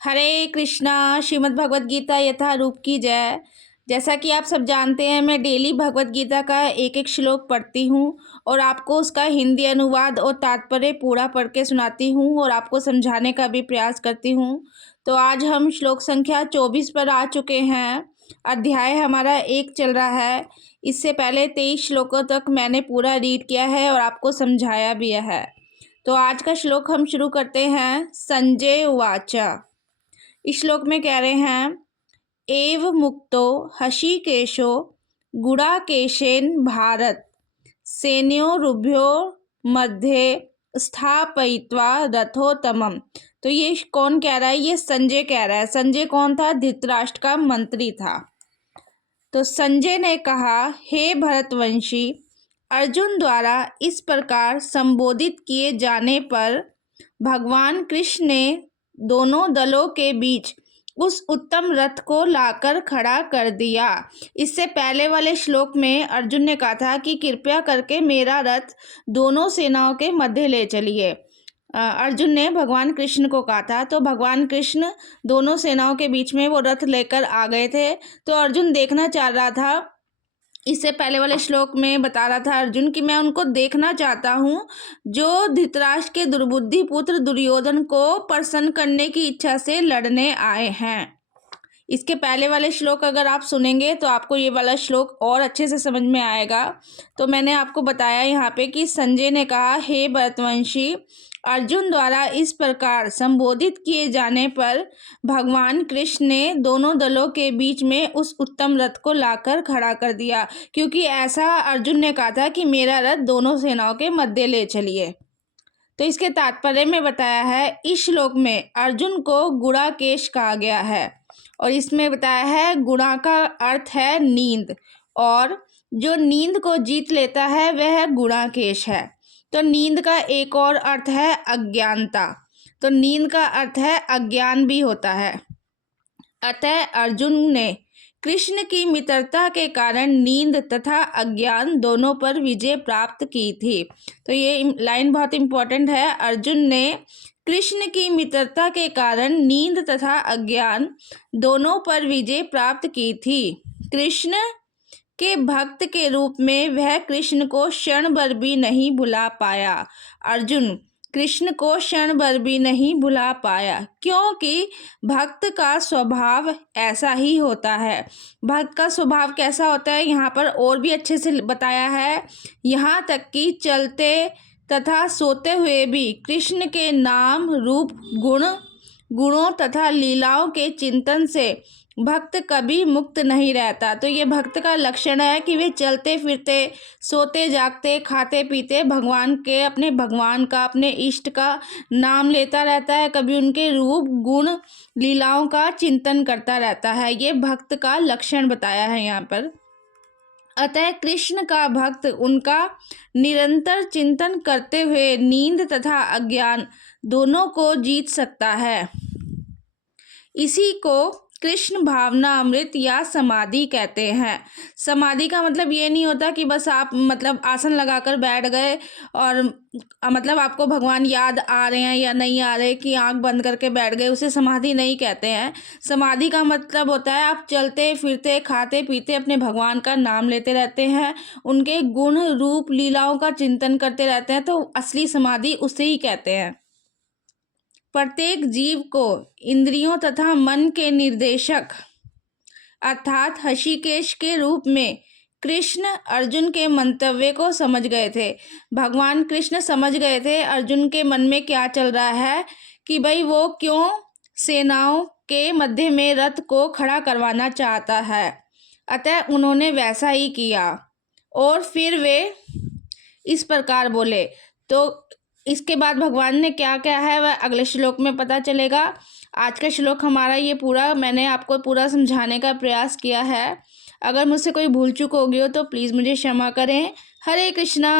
हरे कृष्णा। श्रीमद् भगवत गीता यथा रूप की जय। जैसा कि आप सब जानते हैं, मैं डेली भगवत गीता का एक एक श्लोक पढ़ती हूँ और आपको उसका हिंदी अनुवाद और तात्पर्य पूरा पढ़ के सुनाती हूँ और आपको समझाने का भी प्रयास करती हूँ। तो आज हम श्लोक संख्या 24 पर आ चुके हैं। अध्याय हमारा 1 चल रहा है। इससे पहले 23 श्लोकों तक मैंने पूरा रीड किया है और आपको समझाया भी है। तो आज का श्लोक हम शुरू करते हैं। संजय उवाच। इस श्लोक में कह रहे हैं, एव मुक्तो हशिकेशो गुडाकेशेन भारत सेनयोरुभ्यो मध्ये स्थापयित्वा रथोत्तमम्। तो ये कौन कह रहा है? ये संजय कह रहा है। संजय कौन था? धृतराष्ट्र का मंत्री था। तो संजय ने कहा, हे भरतवंशी, अर्जुन द्वारा इस प्रकार संबोधित किए जाने पर भगवान कृष्ण ने दोनों दलों के बीच उस उत्तम रथ को लाकर खड़ा कर दिया। इससे पहले वाले श्लोक में अर्जुन ने कहा था कि कृपया करके मेरा रथ दोनों सेनाओं के मध्य ले चलिए। अर्जुन ने भगवान कृष्ण को कहा था। तो भगवान कृष्ण दोनों सेनाओं के बीच में वो रथ लेकर आ गए थे। तो अर्जुन देखना चाह रहा था। इससे पहले वाले श्लोक में बता रहा था अर्जुन कि मैं उनको देखना चाहता हूँ जो धृतराष्ट्र के दुर्बुद्धि पुत्र दुर्योधन को प्रसन्न करने की इच्छा से लड़ने आए हैं। इसके पहले वाले श्लोक अगर आप सुनेंगे तो आपको ये वाला श्लोक और अच्छे से समझ में आएगा। तो मैंने आपको बताया यहाँ पे कि संजय ने कहा, हे भरतवंशी, अर्जुन द्वारा इस प्रकार संबोधित किए जाने पर भगवान कृष्ण ने दोनों दलों के बीच में उस उत्तम रथ को लाकर खड़ा कर दिया, क्योंकि ऐसा अर्जुन ने कहा था कि मेरा रथ दोनों सेनाओं के मध्य ले चलिए। तो इसके तात्पर्य में बताया है, इस श्लोक में अर्जुन को गुणाकेश कहा गया है और इसमें बताया है गुणा का अर्थ है नींद, और जो नींद को जीत लेता है वह गुणाकेश है। तो नींद का एक और अर्थ है अज्ञानता। तो नींद का अर्थ है अज्ञान भी होता है। अतः अर्जुन ने कृष्ण की मित्रता के कारण नींद तथा अज्ञान दोनों पर विजय प्राप्त की थी। तो ये लाइन बहुत इम्पोर्टेंट है। अर्जुन ने कृष्ण की मित्रता के कारण नींद तथा अज्ञान दोनों पर विजय प्राप्त की थी। कृष्ण के भक्त के रूप में वह कृष्ण को क्षण भर भी नहीं भुला पाया। अर्जुन कृष्ण को क्षण भर भी नहीं भुला पाया, क्योंकि भक्त का स्वभाव ऐसा ही होता है। भक्त का स्वभाव कैसा होता है यहाँ पर और भी अच्छे से बताया है। यहाँ तक कि चलते तथा सोते हुए भी कृष्ण के नाम रूप गुणों तथा लीलाओं के चिंतन से भक्त कभी मुक्त नहीं रहता। तो ये भक्त का लक्षण है कि वे चलते फिरते, सोते जागते, खाते पीते भगवान का, अपने इष्ट का नाम लेता रहता है। कभी उनके रूप गुण लीलाओं का चिंतन करता रहता है। ये भक्त का लक्षण बताया है यहाँ पर। अतः कृष्ण का भक्त उनका निरंतर चिंतन करते हुए नींद तथा अज्ञान दोनों को जीत सकता है। इसी को कृष्ण भावना अमृत या समाधि कहते हैं। समाधि का मतलब ये नहीं होता कि बस आप आसन लगाकर बैठ गए और आपको भगवान याद आ रहे हैं या नहीं आ रहे कि आंख बंद करके बैठ गए, उसे समाधि नहीं कहते हैं। समाधि का मतलब होता है आप चलते फिरते, खाते पीते अपने भगवान का नाम लेते रहते हैं, उनके गुण रूप लीलाओं का चिंतन करते रहते हैं। तो असली समाधि उसे ही कहते हैं। प्रत्येक जीव को इंद्रियों तथा मन के निर्देशक अर्थात हशिकेश के रूप में कृष्ण अर्जुन के मंतव्य को समझ गए थे। भगवान कृष्ण समझ गए थे अर्जुन के मन में क्या चल रहा है, कि भाई वो क्यों सेनाओं के मध्य में रथ को खड़ा करवाना चाहता है। अतः उन्होंने वैसा ही किया और फिर वे इस प्रकार बोले। तो इसके बाद भगवान ने क्या क्या है वह अगले श्लोक में पता चलेगा। आज का श्लोक हमारा ये पूरा मैंने आपको पूरा समझाने का प्रयास किया है। अगर मुझसे कोई भूल चूक होगी हो तो प्लीज़ मुझे क्षमा करें। हरे कृष्णा।